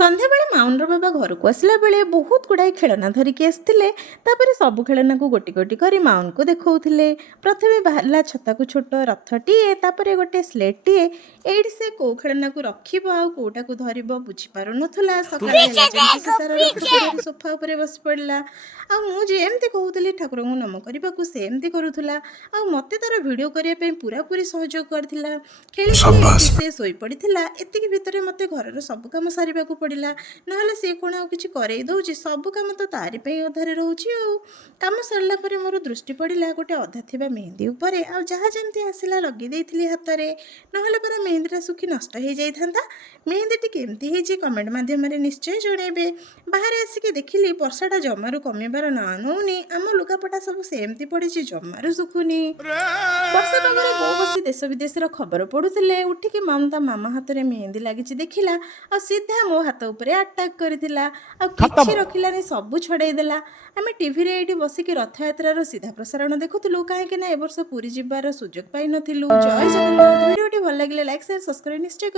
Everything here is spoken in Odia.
ସନ୍ଧ୍ୟାବେଳେ ମାଉନର ବାବା ଘରକୁ ଆସିଲା ବେଳେ ବହୁତ ଗୁଡ଼ାଏ ଖେଳନା ଧରିକି ଆସିଥିଲେ। ତାପରେ ସବୁ ଖେଳନାକୁ ଗୋଟି ଗୋଟି କରି ମାଉନକୁ ଦେଖାଉଥିଲେ। ପ୍ରଥମେ ବାହାରିଲା ଛତାକୁ ଛୋଟ ରଥଟିଏ, ତାପରେ ଗୋଟେ ସ୍ଲେଟଟିଏ। ଏଇଠି ସେ କେଉଁ ଖେଳନାକୁ ରଖିବ ଆଉ କେଉଁଟାକୁ ଧରିବ ବୁଝିପାରୁନଥିଲା। ସକାଳ ହେଲା ଯେମିତି ସେ ତାର ରଥକୁ ଧରି ସୋଫା ଉପରେ ବସି ପଡ଼ିଲା। ଆଉ ମୁଁ ଯେମିତି କହୁଥିଲି ଠାକୁରଙ୍କୁ ନମ କରିବାକୁ ସେମିତି କରୁଥିଲା। ଆଉ ମୋତେ ତାର ଭିଡ଼ିଓ କରିବା ପାଇଁ ପୁରାପୁରି ସହଯୋଗ କରିଥିଲା। ଖେଳି ଖେଳି ଏଠି ସେ ଶୋଇପଡ଼ିଥିଲା। ଏତିକି ଭିତରେ ମୋତେ ଘରର ସବୁ କାମ ସାରିବାକୁ ପଡ଼ିଲା, ନହେଲେ ସେ କ'ଣ ଆଉ କିଛି କରେଇ ଦେଉଛି? ସବୁ କାମ ତ ତାରି ପାଇଁ ଅଧାରେ ରହୁଛି। ଆଉ କାମ ସରିଲା ପରେ ମୋର ଦୃଷ୍ଟି ପଡ଼ିଲା ଗୋଟେ ଅଧା ଥିବା ମେହେନ୍ଦି ଉପରେ। ଆଉ ଯାହା ଯେମିତି ଆସିଲା ଲଗେଇ ଦେଇଥିଲି ହାତରେ, ନହେଲେ ପରା ମେହେନ୍ଦିଟା ଶୁଖି ନଷ୍ଟ ହେଇଯାଇଥାନ୍ତା। ମେହେନ୍ଦିଟି କେମିତି ହେଇଛି କମେଣ୍ଟ ମାଧ୍ୟମରେ ନିଶ୍ଚୟ ଜଣାଇବେ। ବାହାରେ ଆସିକି ଦେଖିଲି ବର୍ଷାଟା ଜମାରୁ କମିବାର ନାଁ ନେଉନି। ଆମ ଲୁଗାପଟା ସବୁ ସେମିତି ପଡ଼ିଛି, ଜମାରୁ ଶୁଖୁନି। ବର୍ଷା ପାଗରେ ବୋଉ ବସି ଦେଶ ବିଦେଶର ଖବର ପଢ଼ୁଥିଲେ। ଉଠିକି ମାମୁଁ ତା ମାମା ହାତରେ ମେହେନ୍ଦି ଲାଗିଛି ଦେଖିଲା ଆଉ ସିଧା ମୋ ହାତ ଉପରେ ଆଟାକ୍ କରିଥିଲା। ଆଉ କିଛି ରଖିଲାନି, ସବୁ ଛଡ଼େଇ ଦେଲା। ଆମେ ଟିଭିରେ ଏଇଠି ବସିକି ରଥଯାତ୍ରାର ସିଧା ପ୍ରସାରଣ ଦେଖୁଥିଲୁ, କାହିଁକି ନା ଏ ବର୍ଷ ପୁରୀ ଯିବାର ସୁଯୋଗ ପାଇନଥିଲୁ। ଜୟ ଜଗନ୍ନାଥ। ଭିଡ଼ିଓଟି ଭଲ ଲାଗିଲେ ଲାଇକ୍, ସେୟାର, ସବସ୍କ୍ରାଇବ୍ ନିଶ୍ଚୟ